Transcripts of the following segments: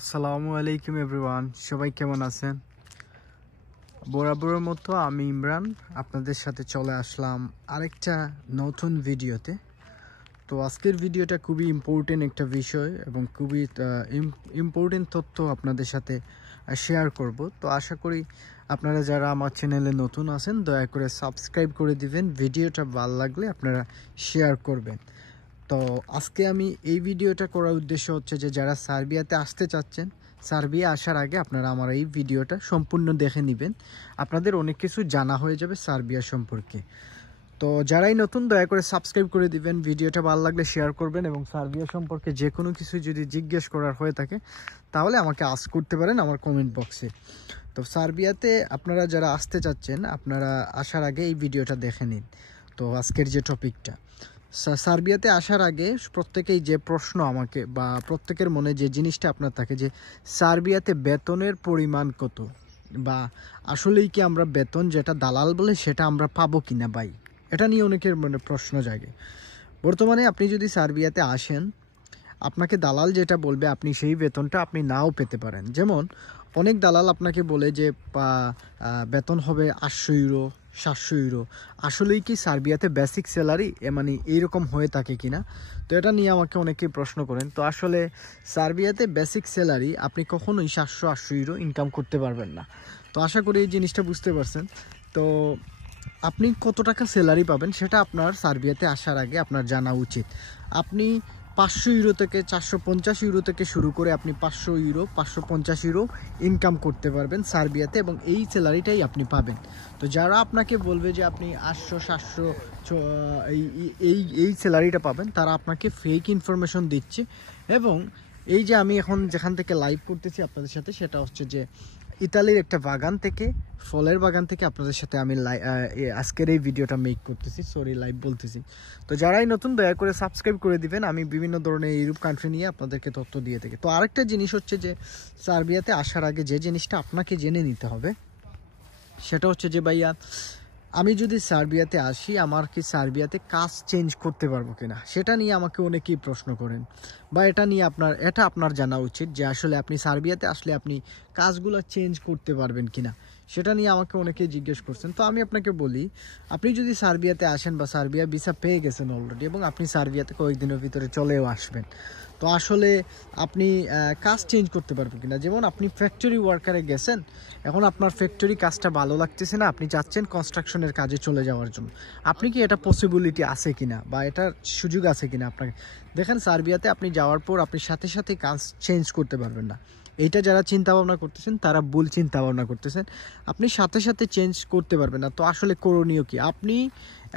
আসসালামু আলাইকুম এভরিওয়ান, সবাই কেমন আছেন? বরাবরের মতো আমি ইমরান আপনাদের সাথে চলে আসলাম আরেকটা নতুন ভিডিওতে। তো আজকের ভিডিওটা খুবই ইম্পর্টেন্ট একটা বিষয় এবং খুবই ইম্পর্টেন্ট তথ্য আপনাদের সাথে শেয়ার করব। তো আশা করি আপনারা যারা আমার চ্যানেলে নতুন আছেন দয়া করে সাবস্ক্রাইব করে দিবেন, ভিডিওটা ভালো লাগলে আপনারা শেয়ার করবেন। তো আজকে আমি এই ভিডিওটা করার উদ্দেশ্য হচ্ছে যে যারা সার্বিয়াতে আসতে চাচ্ছেন, সার্বিয়া আসার আগে আপনারা আমার এই ভিডিওটা সম্পূর্ণ দেখে নেবেন, আপনাদের অনেক কিছু জানা হয়ে যাবে সার্বিয়া সম্পর্কে। তো যারাই নতুন দয়া করে সাবস্ক্রাইব করে দিবেন, ভিডিওটা ভালো লাগলে শেয়ার করবেন এবং সার্বিয়া সম্পর্কে যে কোনো কিছু যদি জিজ্ঞেস করার হয়ে থাকে তাহলে আমাকে আস্ক করতে পারেন আমার কমেন্ট বক্সে। তো সার্বিয়াতে আপনারা যারা আসতে চাচ্ছেন আপনারা আসার আগে এই ভিডিওটা দেখে নিন। তো আজকের যে টপিকটা, সার্বিয়াতে আসার আগে প্রত্যেকেই যে প্রশ্ন আমাকে বা প্রত্যেকের মনে যে জিনিসটা আপনার থাকে যে সার্বিয়াতে বেতনের পরিমাণ কত, বা আসলেই কি আমরা বেতন যেটা দালাল বলে সেটা আমরা পাবো কিনা ভাই, এটা নিয়ে অনেকের মনে প্রশ্ন জাগে। বর্তমানে আপনি যদি সার্বিয়াতে আসেন, আপনাকে দালাল যেটা বলবে আপনি সেই বেতনটা আপনি নাও পেতে পারেন। যেমন অনেক দালাল আপনাকে বলে যে বেতন হবে 800 ইউরো, 700 ইউরো। আসলেই কি সার্বিয়াতে বেসিক স্যালারি মানে এইরকম হয়ে থাকে কিনা, তো এটা নিয়ে আমাকে অনেকেই প্রশ্ন করেন। তো আসলে সার্বিয়াতে বেসিক স্যালারি আপনি কখনোই 700-800 ইউরো ইনকাম করতে পারবেন না। তো আশা করি এই জিনিসটা বুঝতে পারছেন। তো আপনি কত টাকা স্যালারি পাবেন সেটা আপনার সার্বিয়াতে আসার আগে আপনার জানা উচিত। আপনি 500 ইউরো থেকে 450 ইউরো থেকে শুরু করে আপনি 500 ইউরো 550 ইউরো ইনকাম করতে পারবেন সার্বিয়াতে, এবং এই স্যালারিটাই আপনি পাবেন। তো যারা আপনাকে বলবে যে আপনি 800-700 এই স্যালারিটা পাবেন, তারা আপনাকে ফেক ইনফরমেশন দিচ্ছে। এবং এই যে আমি এখন যেখান থেকে লাইভ করতেছি আপনাদের সাথে, সেটা হচ্ছে যে ইতালির একটা বাগান থেকে, ফলের বাগান থেকে আপনাদের সাথে আমি আজকের এই ভিডিওটা মেক করতেছি, লাইভ বলতেছি। তো যারাই নতুন দয়া করে সাবস্ক্রাইব করে দিবেন, আমি বিভিন্ন ধরনের ইউরোপ কান্ট্রি নিয়ে আপনাদেরকে তথ্য দিয়ে থাকি। তো আরেকটা জিনিস হচ্ছে যে সার্বিয়াতে আসার আগে যে জিনিসটা আপনাকে জেনে নিতে হবে সেটা হচ্ছে যে ভাইয়া, আমি যদি সার্বিয়াতে আসি আমার কি সার্বিয়াতে কাজ চেঞ্জ করতে পারবো কিনা, সেটা নিয়ে আমাকে অনেকেই প্রশ্ন করেন, বা এটা নিয়ে আপনার জানা উচিত যে আসলে আপনি সার্বিয়াতে আসলে আপনি কাজগুলো চেঞ্জ করতে পারবেন কিনা, সেটা নিয়ে আমাকে অনেকেই জিজ্ঞেস করছেন। তো আমি আপনাকে বলি, আপনি যদি সার্বিয়াতে আসেন বা সার্বিয়া ভিসা পেয়ে গেছেন অলরেডি এবং আপনি সার্বিয়াতে কয়েকদিনের ভিতরে চলেও আসবেন, তো আসলে আপনি কাজ চেঞ্জ করতে পারবেন কিনা। যেমন আপনি ফ্যাক্টরি ওয়ার্কারে গেছেন, এখন আপনার ফ্যাক্টরি কাজটা ভালো লাগতেছে না, আপনি চাচ্ছেন কনস্ট্রাকশনের কাজে চলে যাওয়ার জন্য, আপনি কি এটা পসিবিলিটি আছে কিনা বা এটার সুযোগ আছে কিনা আপনাকে। দেখেন সার্বিয়াতে আপনি যাওয়ার পর আপনি সাথে সাথে কাজ চেঞ্জ করতে পারবেন না। এইটা যারা চিন্তা ভাবনা করতেছেন তারা ভুল চিন্তা ভাবনা করতেছেন, আপনি সাথে সাথে চেঞ্জ করতে পারবেন না। তো আসলে করণীয় কি, আপনি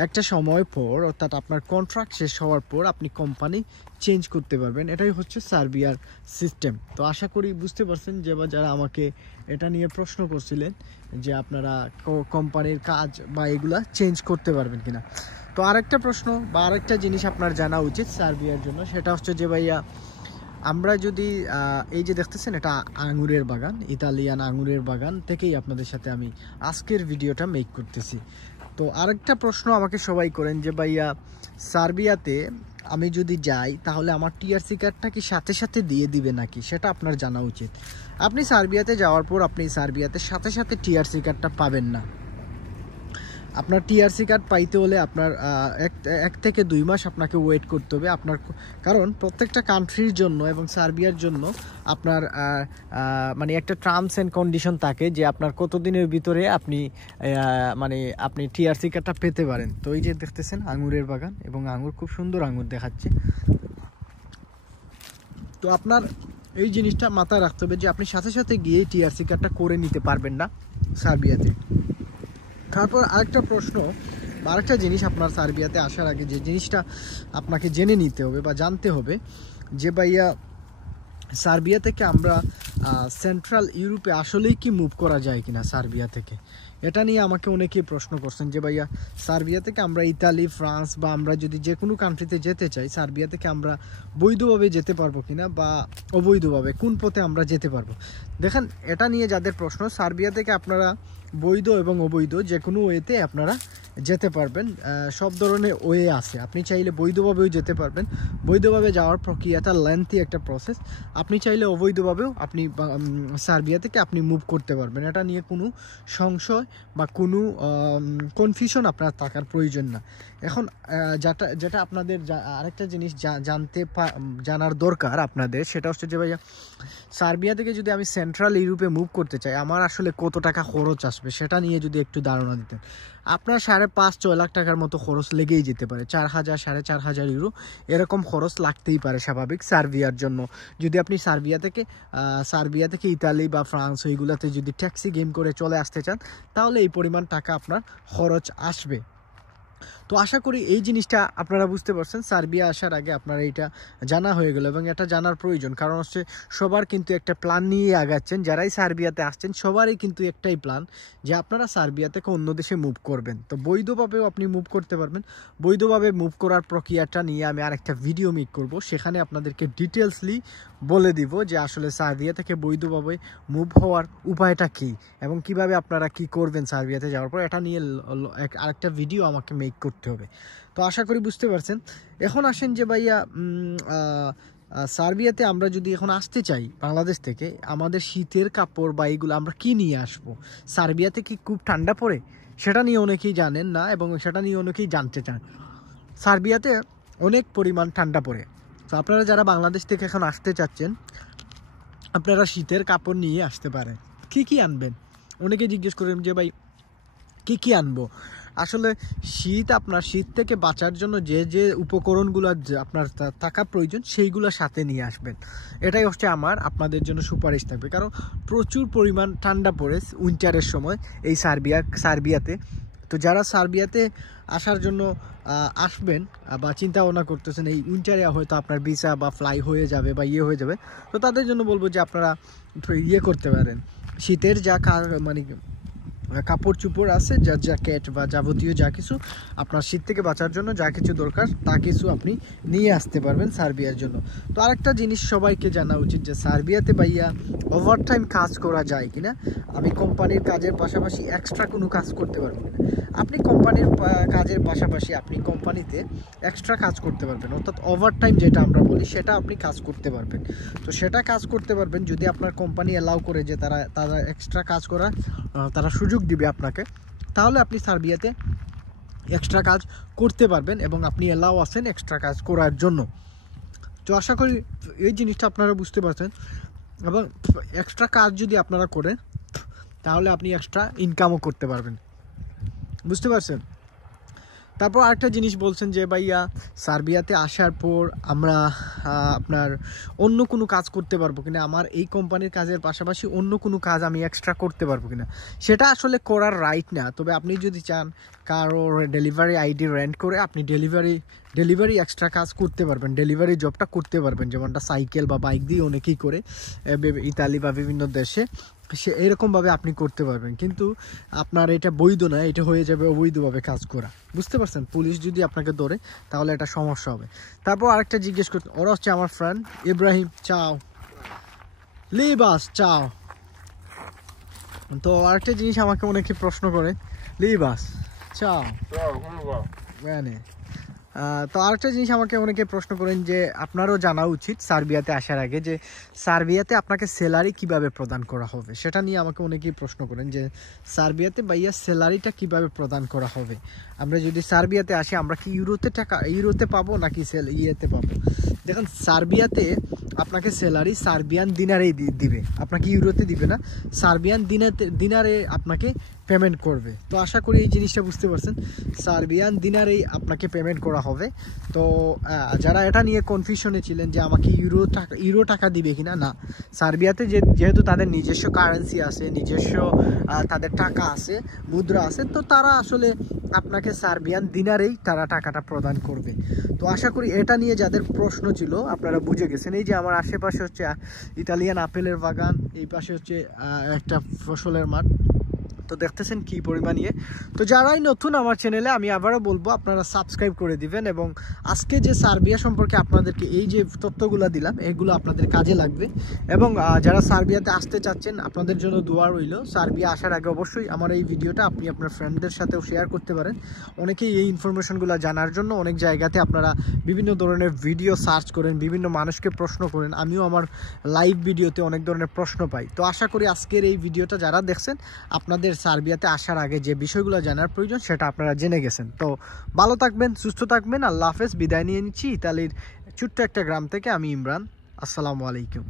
একটা সময় পর অর্থাৎ আপনার কন্ট্রাক্ট শেষ হওয়ার পর আপনি কোম্পানি চেঞ্জ করতে পারবেন, এটাই হচ্ছে সার্বিয়ার সিস্টেম। তো আশা করি বুঝতে পারছেন যে যারা আমাকে এটা নিয়ে প্রশ্ন করছিলেন যে আপনারা কোম্পানির কাজ বা এগুলা চেঞ্জ করতে পারবেন কিনা। তো আরেকটা প্রশ্ন বা আরেকটা জিনিস আপনার জানা উচিত সার্বিয়ার জন্য, সেটা হচ্ছে যে ভাইয়া, আমরা যদি এই যে দেখতেছেন এটা আঙুরের বাগান, ইতালিয়ান আঙুরের বাগান থেকেই আপনাদের সাথে আমি আজকের ভিডিওটা মেক করতেছি। তো আরেকটা প্রশ্ন আমাকে সবাই করেন যে ভাইয়া, সার্বিয়াতে আমি যদি যাই তাহলে আমার টিআরসি কার্ডটা কি সাথে সাথে দিয়ে দিবে নাকি, সেটা আপনার জানা উচিত। আপনি সার্বিয়াতে যাওয়ার পর আপনি সার্বিয়াতে সাথে সাথে টিআরসি কার্ডটা পাবেন না। আপনার টিআরসি কার্ড পাইতে হলে আপনার 1 থেকে 2 মাস আপনাকে ওয়েট করতে হবে আপনার, কারণ প্রত্যেকটা কান্ট্রির জন্য এবং সার্বিয়ার জন্য আপনার মানে একটা টার্মস অ্যান্ড কন্ডিশন থাকে যে আপনার কতদিনের ভিতরে আপনি টিআরসি কার্ডটা পেতে পারেন। তো এই যে দেখতেছেন আঙুরের বাগান, এবং আঙুর খুব সুন্দর আঙুর দেখাচ্ছে। তো আপনার এই জিনিসটা মাথায় রাখতে হবে যে আপনি সাথে সাথে গিয়ে টিআরসি কার্ডটা করে নিতে পারবেন না সার্বিয়াতে। তারপর আরেকটা প্রশ্ন বা আরেকটা জিনিস, আপনার সার্বিয়াতে আসার আগে যে জিনিসটা আপনাকে জেনে নিতে হবে বা জানতে হবে যে ভাইয়া, সার্বিয়া থেকে আমরা সেন্ট্রাল ইউরোপে আসলেই কি মুভ করা যায় কিনা সার্বিয়া থেকে, এটা নিয়ে আমাকে অনেকেই প্রশ্ন করছেন যে ভাইয়া, সার্বিয়া থেকে আমরা ইতালি, ফ্রান্স বা আমরা যদি যে কোনো কান্ট্রিতে যেতে চাই, সার্বিয়া থেকে আমরা বৈধভাবে যেতে পারবো কিনা বা অবৈধভাবে কোন পথে আমরা যেতে পারবো। দেখেন এটা নিয়ে যাদের প্রশ্ন, সার্বিয়া থেকে আপনারা বৈধ এবং অবৈধ যে কোনো ওয়েতে আপনারা যেতে পারবেন। সব ধরনের ওয়ে আছে, আপনি চাইলে বৈধভাবেও যেতে পারবেন। বৈধভাবে যাওয়ার প্রক্রিয়াটা লেন্থি একটা প্রসেস। আপনি চাইলে অবৈধভাবেও আপনি সার্বিয়া থেকে আপনি মুভ করতে পারবেন। এটা নিয়ে কোনো সংশয় বা কোনো কনফিউশন আপনার থাকার প্রয়োজন না। এখন যেটা আপনাদের আরেকটা জিনিস জানার দরকার আপনাদের, সেটা হচ্ছে যে ভাইয়া সার্বিয়া থেকে যদি আমি সেন্ট্রাল ইউরোপে মুভ করতে চাই আমার আসলে কত টাকা খরচ আসবে সেটা নিয়ে যদি একটু ধারণা দিতেন। আপনার 5.5-6 লাখ টাকার মতো খরচ লেগেই যেতে পারে, 4,000 4,500 ইউরো এরকম খরচ লাগতেই পারে স্বাভাবিক সার্বিয়ার জন্য। যদি আপনি সার্বিয়া থেকে ইতালি বা ফ্রান্স ওইগুলোতে যদি ট্যাক্সি গেম করে চলে আসতে চান তাহলে এই পরিমাণ টাকা আপনার খরচ আসবে। তো আশা করি এই জিনিসটা আপনারা বুঝতে পারছেন। সার্বিয়া আসার আগে আপনারা এটা জানা হয়ে গেল এবং এটা জানার প্রয়োজন, কারণ হচ্ছে সবার কিন্তু একটা প্ল্যান নিয়ে আগাচ্ছেন। যারাই সার্বিয়াতে আসছেন সবারই কিন্তু একটাই প্ল্যান যে আপনারা সার্বিয়া থেকে অন্য দেশে মুভ করবেন। তো বৈধভাবেও আপনি মুভ করতে পারবেন। বৈধভাবে মুভ করার প্রক্রিয়াটা নিয়ে আমি আরেকটা ভিডিও মেক করব, সেখানে আপনাদেরকে ডিটেলসলি বলে দিব যে আসলে সার্বিয়া থেকে বৈধভাবে মুভ হওয়ার উপায়টা কী এবং কিভাবে আপনারা কি করবেন সার্বিয়াতে যাওয়ার পর। এটা নিয়ে আরেকটা ভিডিও আমাকে মেক করতে হবে। তো আশা করি বুঝতে পারছেন। এখন আসেন যে ভাইয়া সার্বিয়াতে আমরা যদি এখন আসতে চাই বাংলাদেশ থেকে, আমাদের শীতের কাপড় বা এইগুলো আমরা কি নিয়ে আসবো? সার্বিয়াতে কি খুব ঠান্ডা পড়ে সেটা নিয়ে অনেকেই জানেন না এবং সেটা নিয়ে অনেকেই জানতে চান। সার্বিয়াতে অনেক পরিমাণ ঠান্ডা পড়ে। তো আপনারা যারা বাংলাদেশ থেকে এখন আসতে চাচ্ছেন আপনারা শীতের কাপড় নিয়ে আসতে পারেন। কি আনবেন? অনেকে জিজ্ঞেস করেন যে ভাই কি আনবো। আসলে শীত থেকে বাঁচার জন্য যে উপকরণগুলো আপনার থাকা প্রয়োজন সেইগুলো সাথে নিয়ে আসবেন। এটাই হচ্ছে আপনাদের জন্য সুপারিশ থাকবে, কারণ প্রচুর পরিমাণ ঠান্ডা পড়ে উইন্টারের সময় এই সার্বিয়াতে। তো যারা সার্বিয়াতে আসার জন্য আসবেন বা চিন্তা ভাবনা করতেছেন এই উইন্টারে হয়তো আপনার ভিসা বা ফ্লাই হয়ে যাবে বা হয়ে যাবে, তো তাদের জন্য বলবো যে আপনারা করতে পারেন। শীতের মানে কাপড় চোপড় আছে, যা জ্যাকেট বা যাবতীয় যা কিছু আপনার শীত থেকে বাঁচার জন্য যা কিছু দরকার তা কিছু আপনি নিয়ে আসতে পারবেন সার্বিয়ার জন্য। তো আরেকটা জিনিস সবাইকে জানা উচিত যে সার্বিয়াতে ভাইয়া ওভারটাইম কাজ করা যায় কিনা। আমি কোম্পানির কাজের পাশাপাশি এক্সট্রা কোনো কাজ করতে পারবো কিনা। আপনি কোম্পানির কাজের পাশাপাশি আপনি কোম্পানিতে এক্সট্রা কাজ করতে পারবেন, অর্থাৎ ওভারটাইম যেটা আমরা বলি সেটা আপনি কাজ করতে পারবেন। তো সেটা কাজ করতে পারবেন যদি আপনার কোম্পানি অ্যালাউ করে যে তারা এক্সট্রা কাজ করার তারা সুযোগ দিবে আপনাকে, তাহলে আপনি সার্বিয়াতে এক্সট্রা কাজ করতে পারবেন এবং আপনি অ্যালাউ আছেন এক্সট্রা কাজ করার জন্য। তো আশা করি এই জিনিসটা আপনারা বুঝতে পারছেন এবং এক্সট্রা কাজ যদি আপনারা করেন তাহলে আপনি এক্সট্রা ইনকামও করতে পারবেন, বুঝতে পারছেন। তারপর আরেকটা জিনিস বলছেন যে ভাইয়া সার্বিয়াতে আসার পর আমরা আপনার অন্য কোনো কাজ করতে পারবো কিনা, আমার এই কোম্পানির কাজের পাশাপাশি অন্য কোনো কাজ আমি এক্সট্রা করতে পারবো কিনা। সেটা আসলে করার রাইট না, তবে আপনি যদি চান কারো ডেলিভারি আইডি রেন্ট করে আপনি ডেলিভারি এক্সট্রা কাজ করতে পারবেন, ডেলিভারি জবটা করতে পারবেন, যেমনটা সাইকেল বা বাইক দিয়ে অনেকেই করে ইতালি বা বিভিন্ন দেশে, এরকমভাবে আপনি করতে পারবেন। কিন্তু আপনার এটা বৈধ না, এটা হয়ে যাবে অবৈধভাবে কাজ করা, বুঝতে পারছেন। পুলিশ যদি আপনাকে ধরে তাহলে এটা সমস্যা হবে। তারপর আরেকটা জিজ্ঞেস করতে, ওরা হচ্ছে আমার ফ্রেন্ড ইব্রাহিম চাও লিবাস চাও। তো আরেকটা জিনিস আমাকে অনেকে প্রশ্ন করে লিবাস চাও মানে তো আরেকটা জিনিস আমাকে অনেকে প্রশ্ন করেন যে আপনারও জানা উচিত সার্বিয়াতে আসার আগে যে সার্বিয়াতে আপনাকে স্যালারি কিভাবে প্রদান করা হবে, সেটা নিয়ে আমাকে অনেকেই প্রশ্ন করেন যে সার্বিয়াতে ভাইয়া স্যালারিটা কিভাবে প্রদান করা হবে। আমরা যদি সার্বিয়াতে আসি আমরা কি ইউরোতে পাবো নাকি ইয়েতে পাবো। দেখেন সার্বিয়াতে আপনাকে স্যালারি সার্বিয়ান দিনারেই দিবে, আপনাকে ইউরোতে দিবে না, সার্বিয়ান দিনারে আপনাকে পেমেন্ট করবে। তো আশা করি এই জিনিসটা বুঝতে পারছেন, সার্বিয়ান দিনারেই আপনাকে পেমেন্ট করা হবে। তো যারা এটা নিয়ে কনফিউশনে ছিলেন যে আমাকে ইউরো টাকা দিবে কিনা, না, সার্বিয়াতে যেহেতু তাদের নিজস্ব কারেন্সি আছে, নিজস্ব তাদের টাকা আছে, মুদ্রা আছে, তো তারা আসলে আপনাকে সার্বিয়ান দিনারেই তারা টাকাটা প্রদান করবে। তো আশা করি এটা নিয়ে যাদের প্রশ্ন ছিল আপনারা বুঝে গেছেন। এই যে আমার আশেপাশে হচ্ছে ইতালিয়ান আপেলের বাগান, এই পাশে হচ্ছে একটা ফসলের মাঠ। তো দেখতেছেন কি পরিমাণ ইয়ে। তো যারাই নতুন আমার চ্যানেলে, আমি আবারও বলবো আপনারা সাবস্ক্রাইব করে দিবেন, এবং আজকে যে সার্বিয়া সম্পর্কে আপনাদেরকে এই যে তথ্যগুলো দিলাম এগুলো আপনাদের কাজে লাগবে। এবং যারা সার্বিয়াতে আসতে চাচ্ছেন আপনাদের জন্য দোয়া রইল। সার্বিয়া আসার আগে অবশ্যই আমার এই ভিডিওটা আপনি আপনার ফ্রেন্ডদের সাথেও শেয়ার করতে পারেন। অনেকেই এই ইনফরমেশনগুলো জানার জন্য অনেক জায়গাতে আপনারা বিভিন্ন ধরনের ভিডিও সার্চ করেন, বিভিন্ন মানুষকে প্রশ্ন করেন। আমিও আমার লাইভ ভিডিওতে অনেক ধরনের প্রশ্ন পাই। তো আশা করি আজকের এই ভিডিওটা যারা দেখছেন আপনাদের সার্বিয়াতে আসার আগে যে বিষয়গুলো জানার প্রয়োজন সেটা আপনারা জেনে গেছেন। তো ভালো থাকবেন, সুস্থ থাকবেন। আল্লাহ হাফেজ। বিদায় নিয়ে নিচ্ছি ইতালির ছোট্ট একটা গ্রাম থেকে। আমি ইমরান। আসসালামু আলাইকুম।